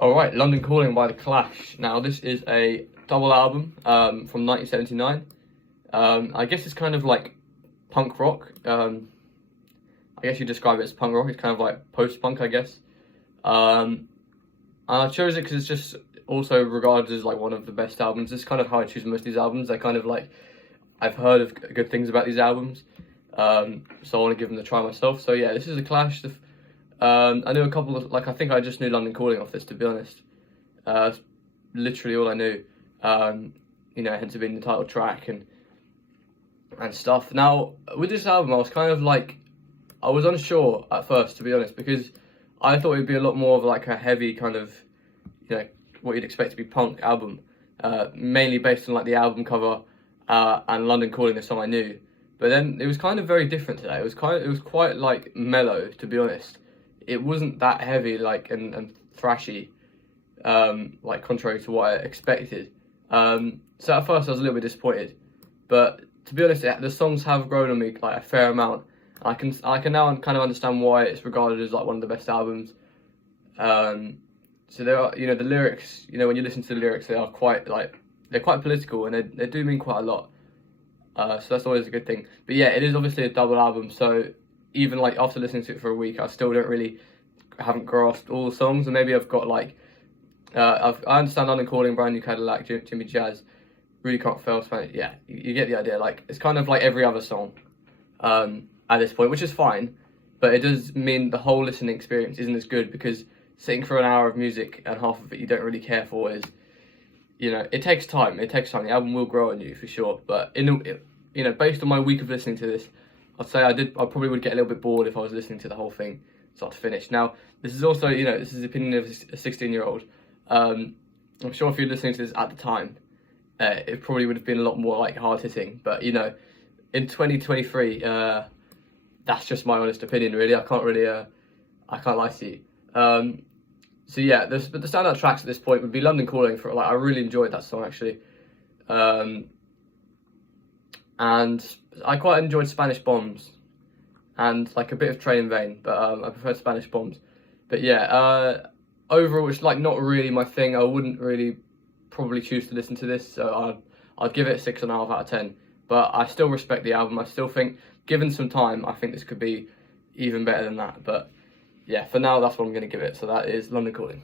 Alright, London Calling by The Clash. Now, this is a double album from 1979. I guess it's kind of like punk rock. I guess you describe it as punk rock. It's kind of like post-punk, I guess. And I chose it because it's just also regarded as like one of the best albums. This is kind of how I choose most of these albums. They're kind of like, I've heard of good things about these albums. So I want to give them a try myself. So yeah, this is The Clash. I knew a couple of, I think I just knew London Calling off this, to be honest. It's literally all I knew. Hence it being the title track and stuff. Now, with this album, I was kind of like, I was unsure at first, to be honest, because I thought it'd be a lot more of like a heavy kind of, what you'd expect to be punk album. Mainly based on like the album cover and London Calling, the song I knew. But then it was kind of very different today. It was quite like mellow, to be honest. It wasn't that heavy, like, and thrashy, like, contrary to what I expected. So at first I was a little bit disappointed, but to be honest, the songs have grown on me, like, a fair amount. I can now kind of understand why it's regarded as, like, one of the best albums. So there are, the lyrics, when you listen to the lyrics, they are quite, like, they're quite political, and they do mean quite a lot. So that's always a good thing. But yeah, it is obviously a double album, so even like after listening to it for a week, I still haven't grasped all the songs, and maybe I've got like, I understand London Calling, Brand New Cadillac, Jimmy Jazz, Really Can't Fail, Spanish. Yeah, you get the idea. Like, it's kind of like every other song at this point, which is fine, but it does mean the whole listening experience isn't as good, because sitting for an hour of music and half of it you don't really care for is, it takes time. The album will grow on you for sure, but based on my week of listening to this, I'd say I probably would get a little bit bored if I was listening to the whole thing start to finish. Now, this is also, this is the opinion of a 16-year-old. I'm sure if you're listening to this at the time, it probably would have been a lot more like hard-hitting. But, in 2023, that's just my honest opinion, really. I can't lie to you. So yeah, the standout tracks at this point would be London Calling. I really enjoyed that song, actually. And I quite enjoyed Spanish Bombs and like a bit of Train in Vain, but I prefer Spanish Bombs. But yeah, overall it's like not really my thing. I wouldn't really probably choose to listen to this, so I'd give it a 6.5 out of 10. But I still respect the album. I still think, given some time, I think this could be even better than that. But yeah, for now that's what I'm going to give it. So that is London Calling.